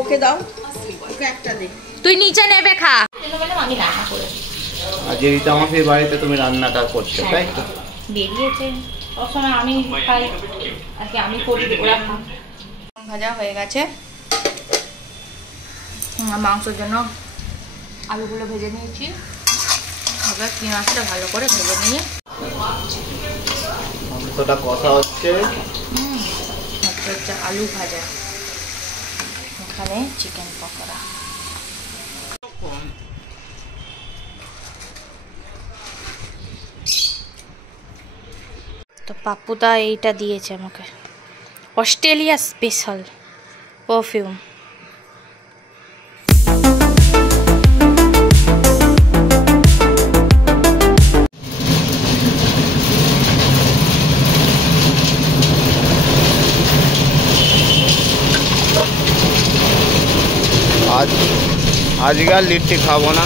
ওকে দাও, তুই নিচে নেবে খা। আমি রান্না করেছি আজ রিতা মাসির বাড়িতে তুমি রান্নাটা করছো, তাই তো? বেরিয়েছে সবসময় আমি খাই আর কি, আমি করি, ওরা খা। ভাজা হয়ে গেছে, মাংসের জন্য আলুগুলো ভেজে নিয়েছি। এবার পেঁয়াজটা ভালো করে ভেজে নিয়ে মাংসটা কষা হচ্ছে। হচ্ছে আলু ভাজা, এখানে চিকেন পকোড়া। তো পাপ্পুদা এইটা দিয়েছে আমাকে, অস্ট্রেলিয়া স্পেশাল পারফিউম। আজকে আর লিট্টি খাবো না।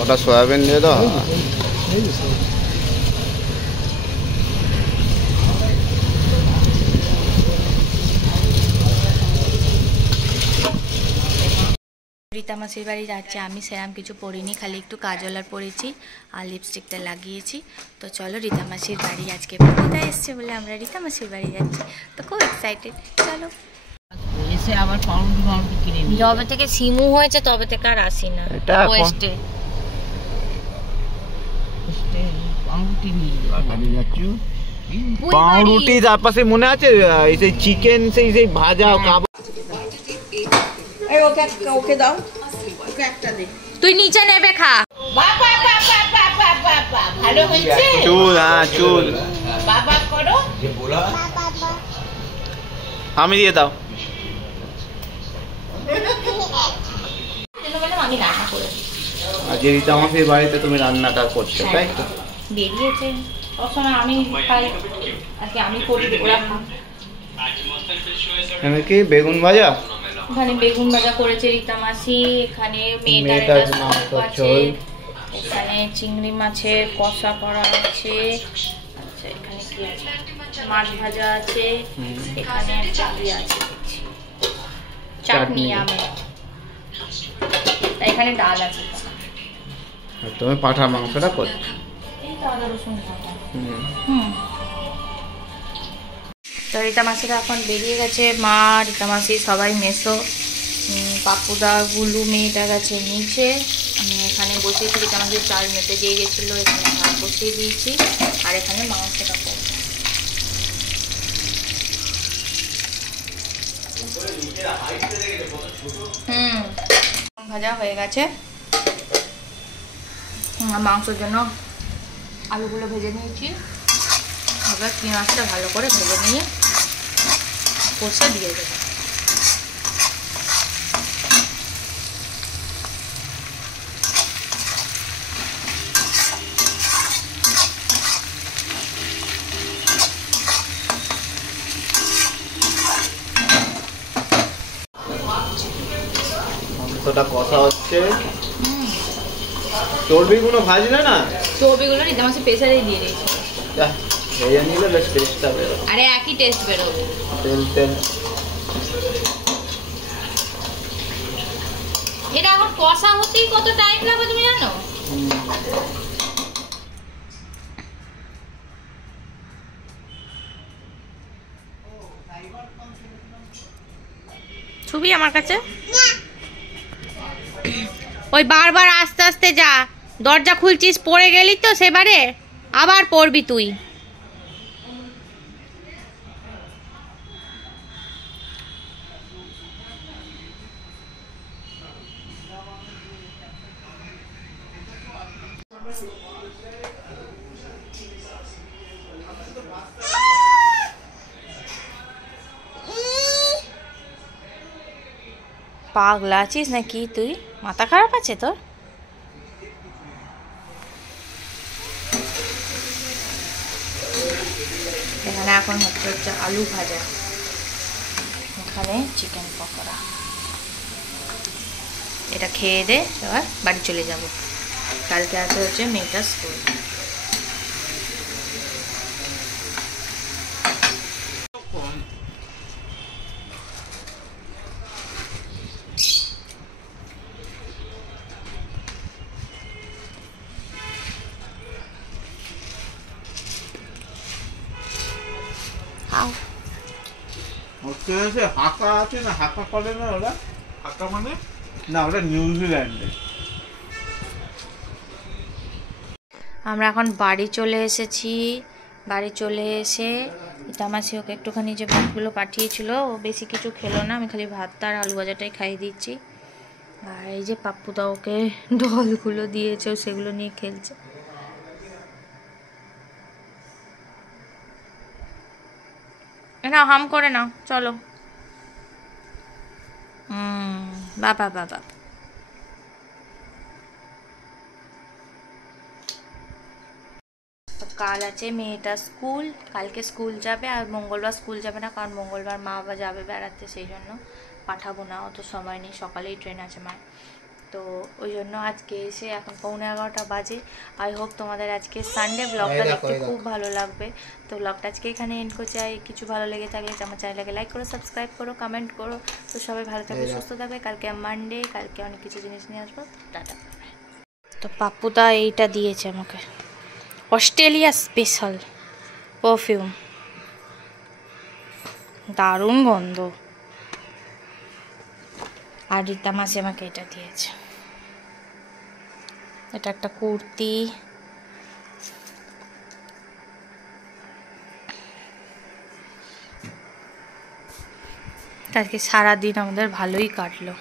ওটা সয়াবিন দিয়ে দাও। রিতা মাসির বাড়ি যাচ্ছে, আমি সেরকম কিছু পরিনি, খালি একটু কাজল আর পরেছি আর লিপস্টিকটা লাগিয়েছি। তো চলো রিতা মাসির বাড়ি, আজকে বন্ধুরা এসছে বলে আমরা রিতা মাসির বাড়ি যাচ্ছি, তো খুব এক্সাইটেড। চলো এসে আবার পাউরুটি কিনে নিই। যবে থেকে সিমু হয়েছে তবে থেকে আর আসি না ওয়েস্টে। পাউরুটি নিয়ে যাচ্ছি। পাউরুটি, তার পাশে মনে আছে সেই চিকেন, সেই ভাজা কাবাব। ওকে দাও, তুই নিচে নেবে খা। ভালো হয়েছে চুল, হ্যাঁ চুল বাবা করো। আমি দিয়ে দাও। আমি রান্না করেছি আজ রিতা মাসির বাড়িতে তুমি রান্নাটা করছো, তাই তো? বেরিয়েছে সবসময় আমি খাই আর কি, আমি করি, ওরা খা। এখানে কি বেগুন ভাজা? এখানে বেগুন ভাজা করেছে রিতা মাসি, এখানে মেয়েটার মাংস ঝোল, এখানে চিংড়ি মাছের কষা করা আছে, আচ্ছা এখানে কি আছে, মাছ ভাজা আছে, এখানে চাটনি আছে, চাটনি আমি, এখানে ডাল আছে। তুমি পাঁঠার মাংসটা করছো। এই তো আদা রসুন বাটা। তো রিতা মাসিরা এখন বেরিয়ে গেছে, মা রিতা মাসি সবাই মেসো, পাপ্পুদা গুলু মেয়েটা গেছে নিচে, আমি এখানে বসিয়েছি। রিতা মাসির চাল মেতে দিয়ে গেছিলো, এখানে ভাত বসিয়ে দিয়েছি আর এখানে মাংসটা করবো। ভাজা হয়ে গেছে, মাংসের জন্য আলুগুলো ভেজে নিয়েছি। এবার পেঁয়াজটা ভালো করে ভেজে নিয়ে কষে দিয়ে দেবো। মাংসটা কষা হচ্ছে। চর্বিগুলো ভাজলে না? চর্বিগুলো রিতা মাসি প্রেসারেই দিয়ে দিয়েছি, ভেজে নিলে বেশ টেস্টটা বেরো। আরে একই টেস্ট বেরোবে। তেল তেল এটা এখন কষা হতেই কত টাইম লাগবে তুমি জানো? ছবি আমার কাছে ওই বারবার আস্তে আস্তে যা, দরজা খুলছিস পড়ে গেলি তো সেবারে, আবার পড়বি তুই। পাগলা আছিস নাকি তুই? মাথা খারাপ আছে তোর? এখানে এখন হচ্ছে আলু ভাজা, এখানে চিকেন পকোড়া। এটা খেয়ে দে এবার বাড়ি চলে যাব, কালকে আছে হচ্ছে মেয়েটার স্কুল। হাঁকা আছে না, হাঁকা করে না ওরা? হাঁকা মানে না, ওটা নিউজিল্যান্ডে। আমরা এখন বাড়ি চলে এসেছি। বাড়ি চলে এসে তামাসি ওকে একটুখানি যে ভাতগুলো পাঠিয়েছিল, ও বেশি কিছু খেলো না, আমি খালি ভাতটা আর আলু ভাজাটাই খাইয়ে দিচ্ছি। আর এই যে পাপ্পুদা ওকে ডলগুলো দিয়েছে, সেগুলো নিয়ে খেলছে। না হাম করে নাও, চলো। বাবা বাবা। কাল আছে মেয়েটা স্কুল, কালকে স্কুল যাবে, আর মঙ্গলবার স্কুল যাবে না, কারণ মঙ্গলবার মা বাবা যাবে বেড়াতে, সেই জন্য পাঠাবো না, অত সময় নেই, সকালেই ট্রেন আছে মা। তো ওই জন্য আজকে এসে এখন 11:15 বাজে। আই হোপ তোমাদের আজকে সানডে ব্লগটা দেখতে খুব ভালো লাগবে। তো ব্লগটা আজকে এখানে এন্ড করছি। আর কিছু ভালো লেগে থাকলে আমার চ্যানেলটাকে লাইক করো, সাবস্ক্রাইব করো, কমেন্ট করো। তো সবাই ভালো থাকবে, সুস্থ থাকবে। কালকে মানডে, কালকে অনেক কিছু জিনিস নিয়ে আসবো। টাটা। তো পাপ্পুদা এইটা দিয়েছে আমাকে, অস্ট্রেলিয়া স্পেশাল পারফিউম, দারুণ গন্ধ। আর রীতা মাসি আমাকে এটা দিয়েছে, এটা একটা কুর্তি। আজকে সারাদিন আমাদের ভালোই কাটলো।